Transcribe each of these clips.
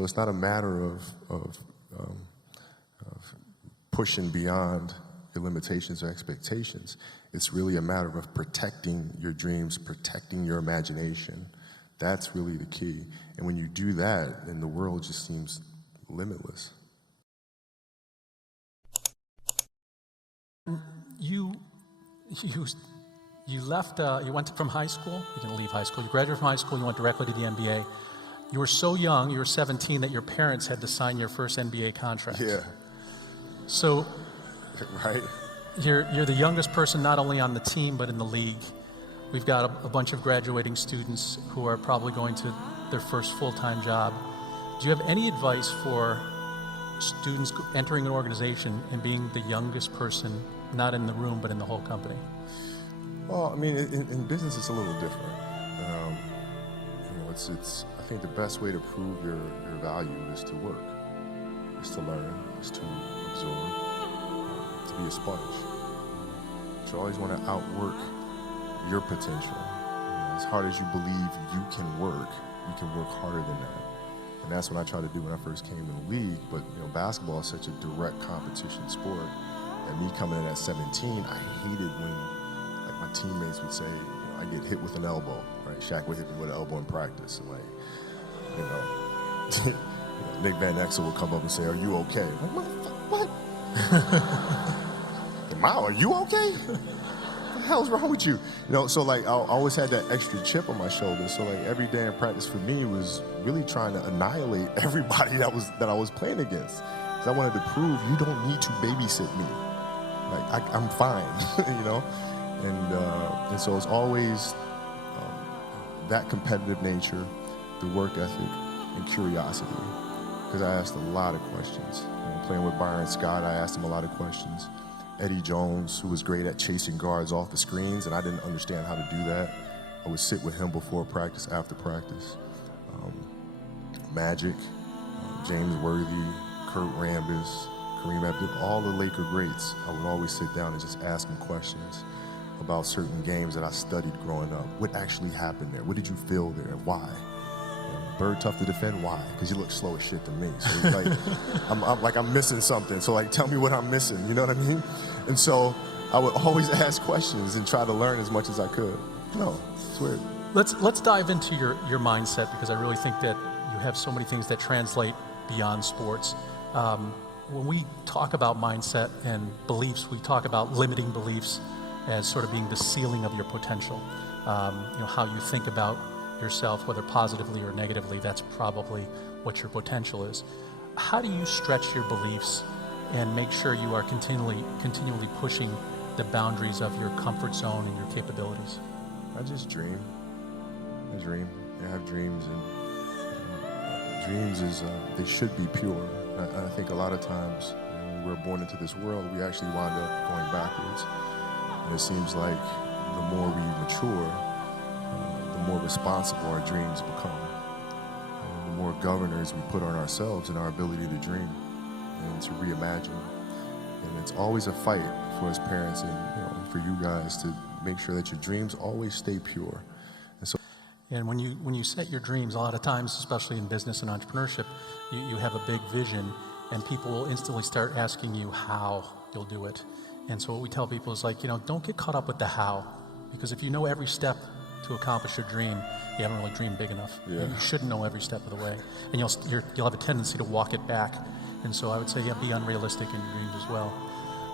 So it's not a matter of pushing beyond your limitations or expectations. It's really a matter of protecting your dreams, protecting your imagination. That's really the key. And when you do that, then the world just seems limitless. You left, you went from high school, you didn't leave high school, you graduated from high school, you went directly to the NBA. You were so young, you were 17, that your parents had to sign your first NBA contract. Yeah. So, right. You're the youngest person not only on the team, but in the league. We've got a bunch of graduating students who are probably going to their first full-time job. Do you have any advice for students entering an organization and being the youngest person, not in the room, but in the whole company? Well, I mean, in business, it's a little different. It's. I think the best way to prove your value is to work, is to learn, is to absorb, to be a sponge. You always want to outwork your potential. As hard as you believe you can work harder than that. And that's what I tried to do when I first came in the league. But basketball is such a direct competition sport. And me coming in at 17, I hated when my teammates would say, I get hit with an elbow, right? Shaq would hit me with an elbow in practice. And Nick Van Exel would come up and say, are you okay? I'm like, what? Mao, are you okay? What the hell's wrong with you? So I always had that extra chip on my shoulder. So every day in practice for me was really trying to annihilate everybody that I was playing against. Because I wanted to prove you don't need to babysit me. I'm fine, And so it's always that competitive nature, the work ethic, and curiosity. Because I asked a lot of questions. Playing with Bryant Scott, I asked him a lot of questions. Eddie Jones, who was great at chasing guards off the screens, and I didn't understand how to do that. I would sit with him before practice, after practice. Magic, James Worthy, Kurt Rambis, Kareem Abdul, all the Laker greats. I would always sit down and just ask them questions about certain games that I studied growing up. What actually happened there? What did you feel there? And why? Bird tough to defend? Why? Because you look slow as shit to me. So I'm missing something. So tell me what I'm missing. You know what I mean? And so I would always ask questions and try to learn as much as I could. No, it's weird. Let's dive into your mindset, because I really think that you have so many things that translate beyond sports. When we talk about mindset and beliefs, we talk about limiting beliefs as sort of being the ceiling of your potential. How you think about yourself, whether positively or negatively, that's probably what your potential is. How do you stretch your beliefs and make sure you are continually pushing the boundaries of your comfort zone and your capabilities? I just dream. I have dreams, and dreams they should be pure. I think a lot of times when we're born into this world, we actually wind up going backwards. And it seems like the more we mature, the more responsible our dreams become. And the more governors we put on ourselves and our ability to dream and to reimagine. And it's always a fight for us parents and for you guys to make sure that your dreams always stay pure. And when you set your dreams, a lot of times, especially in business and entrepreneurship, you have a big vision, and people will instantly start asking you how you'll do it. And so what we tell people is don't get caught up with the how, because if you know every step to accomplish your dream, you haven't really dreamed big enough. Yeah. You should know every step of the way, and you'll have a tendency to walk it back. And so I would say, be unrealistic in your dreams as well.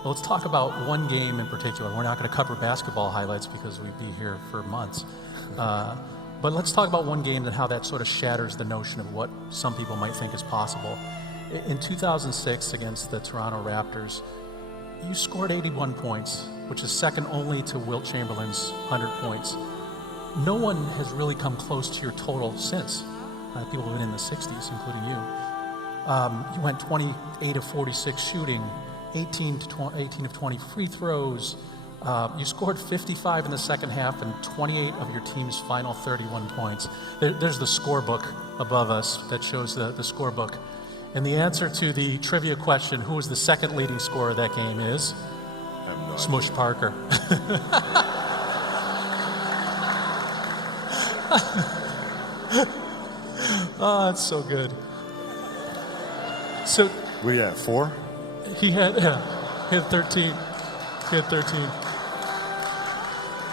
Well, let's talk about one game in particular. We're not going to cover basketball highlights because we'd be here for months. But let's talk about one game and how that sort of shatters the notion of what some people might think is possible. In 2006, against the Toronto Raptors, you scored 81 points, which is second only to Wilt Chamberlain's 100 points. No one has really come close to your total since. People have been in the 60s, including you. You went 28 of 46 shooting, 18 of 20 free throws. You scored 55 in the second half and 28 of your team's final 31 points. There's the scorebook above us that shows the scorebook. And the answer to the trivia question, who was the second leading scorer of that game, is Smush Parker. Oh, it's so good. So What are you at, 4? he had 13. He had 13.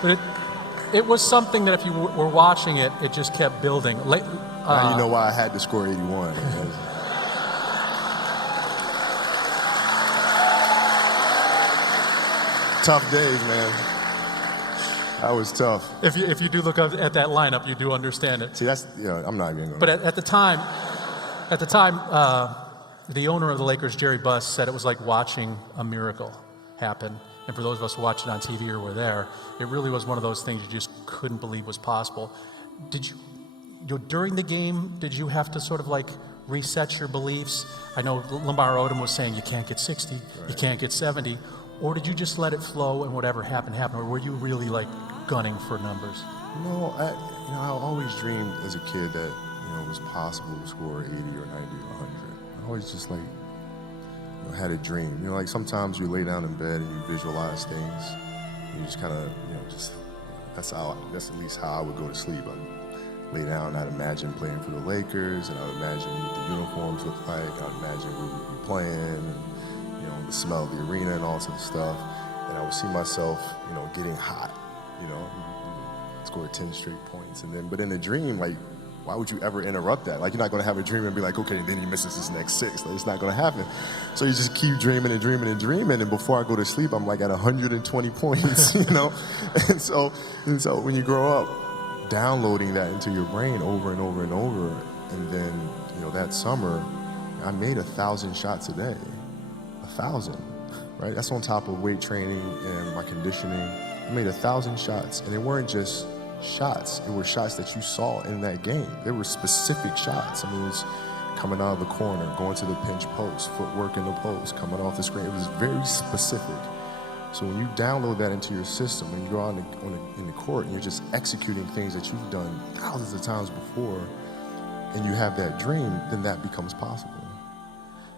But it was something that if you were watching it, it just kept building. Now you know why I had to score 81. Tough days, man. That was tough. If you do look at that lineup, you do understand it. See, that's, I'm not even going to. But at the time, the owner of the Lakers, Jerry Buss, said it was like watching a miracle happen. And for those of us who watched it on TV or were there, it really was one of those things you just couldn't believe was possible. Did you during the game, did you have to sort of like reset your beliefs? I know Lamar Odom was saying you can't get 60, right. You can't get 70. Or did you just let it flow and whatever happened, happened? Or were you really like gunning for numbers? No, I always dreamed as a kid that, it was possible to score 80 or 90 or 100. I always just like, had a dream. Like sometimes you lay down in bed and you visualize things. And you just kind of, that's at least how I would go to sleep. I'd lay down, I'd imagine playing for the Lakers, and I'd imagine what the uniforms look like. I'd imagine where we'd be playing, and, the smell of the arena and all sorts of stuff. And I would see myself, getting hot, score 10 straight points. But in a dream, like, why would you ever interrupt that? Like, you're not going to have a dream and be like, okay, then he misses his next 6. Like, it's not going to happen. So you just keep dreaming and dreaming and dreaming. And before I go to sleep, I'm like at 120 points, And so when you grow up, downloading that into your brain over and over and over. And then, that summer, I made 1,000 shots a day. 1,000, right? That's on top of weight training and my conditioning. I made 1,000 shots, and they weren't just shots. It were shots that you saw in that game. They were specific shots. It was coming out of the corner, going to the pinch post, footwork in the post, coming off the screen. It was very specific. So when you download that into your system, when you go out in the court and you're just executing things that you've done thousands of times before, and you have that dream, then that becomes possible.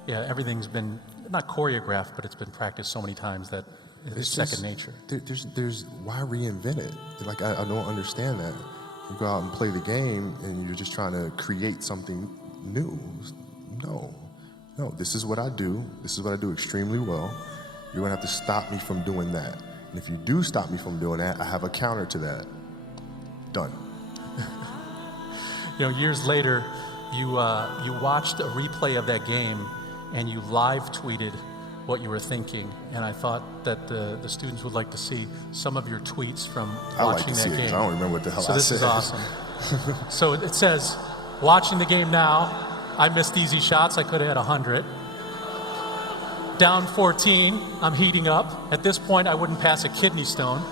Yeah, everything's been not choreographed, but it's been practiced so many times that it's second nature. There's why reinvent it? Like, I don't understand that. You go out and play the game, and you're just trying to create something new. No, this is what I do. This is what I do extremely well. You're going to have to stop me from doing that. And if you do stop me from doing that, I have a counter to that. Done. Years later, you watched a replay of that game, and you live tweeted what you were thinking, and I thought that the students would like to see some of your tweets from watching that game. I don't remember what the hell I said. So this is awesome. So it says, watching the game now, I missed easy shots. I could have had 100. Down 14, I'm heating up. At this point, I wouldn't pass a kidney stone.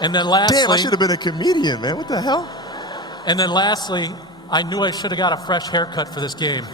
And then lastly... Damn, I should have been a comedian, man. What the hell? And then lastly, I knew I should have got a fresh haircut for this game.